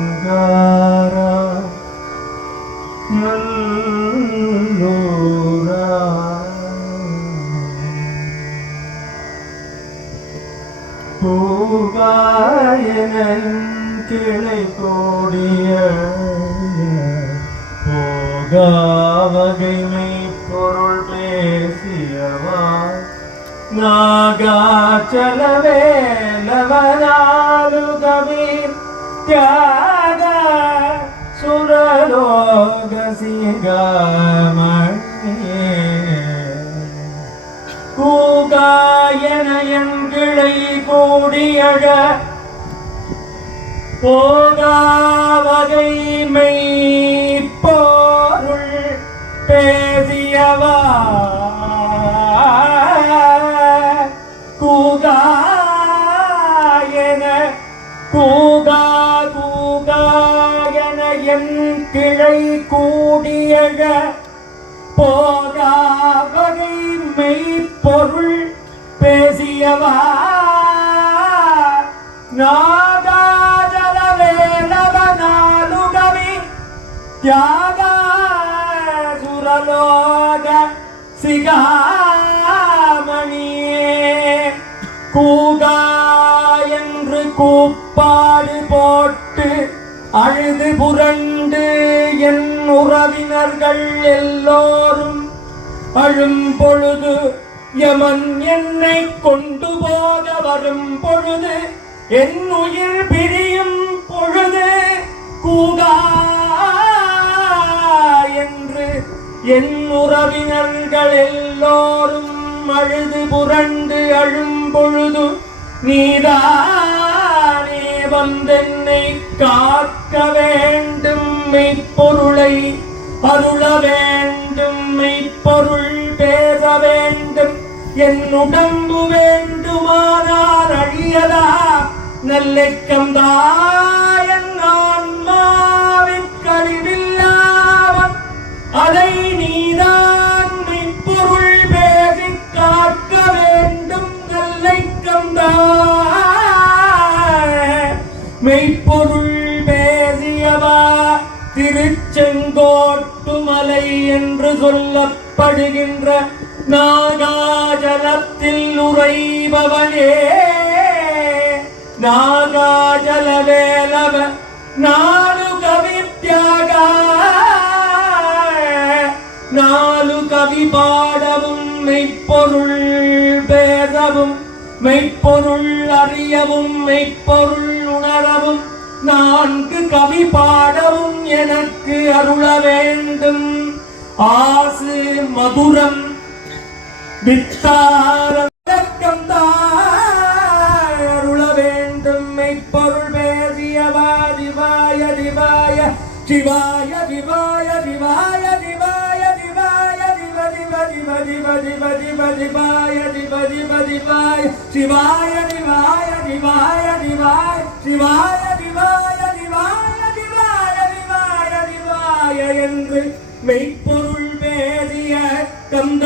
அலங்காரா நல்லூரா பூவாயனன் கிளை கோடிய போகாவகைமை பொருள் பேசியவா நாகாச்சலவே லவனாலுகவீர் தியாக சுரலோக சிகாமணியே கூகாயனயன் கிளை கூடியழ போகாவகைமை பொருள் பேசியவா கூகாயன கூகா கூகாயன என் கிளை கூடியழ போகா வகை மெய்ப்பொருள் பேசியவா நாகாஜலவேலவனாலுகவி தியாக சுரலோக சிகாமணியே கூகா என்று கூப்பாடு போட்டு அழுது புரண்டு என் உறவினர்கள் எல்லோரும் அழும் பொழுது யமன் என்னை கொண்டு போக வரும் பொழுது என் உயிர் பிரியும் பொழுது கூகா என்று என் உறவினர்கள் எல்லோரும் அழுது புரண்டு அழும் பொழுது நீதானே வந்தென்னை காக்க வேண்டும் மெய்ப்பொருளை அருள வேண்டும் மெய்ப்பொருள் பேச வேண்டும் என் உடம்பு வேண்டுமானார் அழியதா நல்லெக்கம்தாயன் ஆன்மாவிற்கழிவில்லாமல் அதை நீதான் மெய்ப்பொருள் பேசி காக்க வேண்டும் மெய்ப்பொருள் பேசியவா திருச்செங்கோட்டுமலை என்று சொல்லப்படுகின்ற நாகாஜலத்தில் உறைபவனே நாகாஜலவேலவ நாலு கவி தியாக நாலு கவி பாடவும் மெய்ப்பொருள் பேசவும் மெய்ப்பொருள் அறியவும் மெய்ப்பொருள் உணரவும் நான்கு கவி பாடவும் எனக்கு அருள வேண்டும் ஆசு மதுரம் வித்தாரம் அருள வேண்டும் மெய்ப்பொருள் பேசியவா திவாய திவாய சிவாய திவாய திவாய திவாய திவாய திவ திவ திவ திவ திவ திவ திவாய திவ திவ திவாய சிவாய திவாய திவாய திவாய சிவாய திவாய திவாய திவாய திவாய திவாய என்று மெய்ப்பொருள் பேசிய கந்த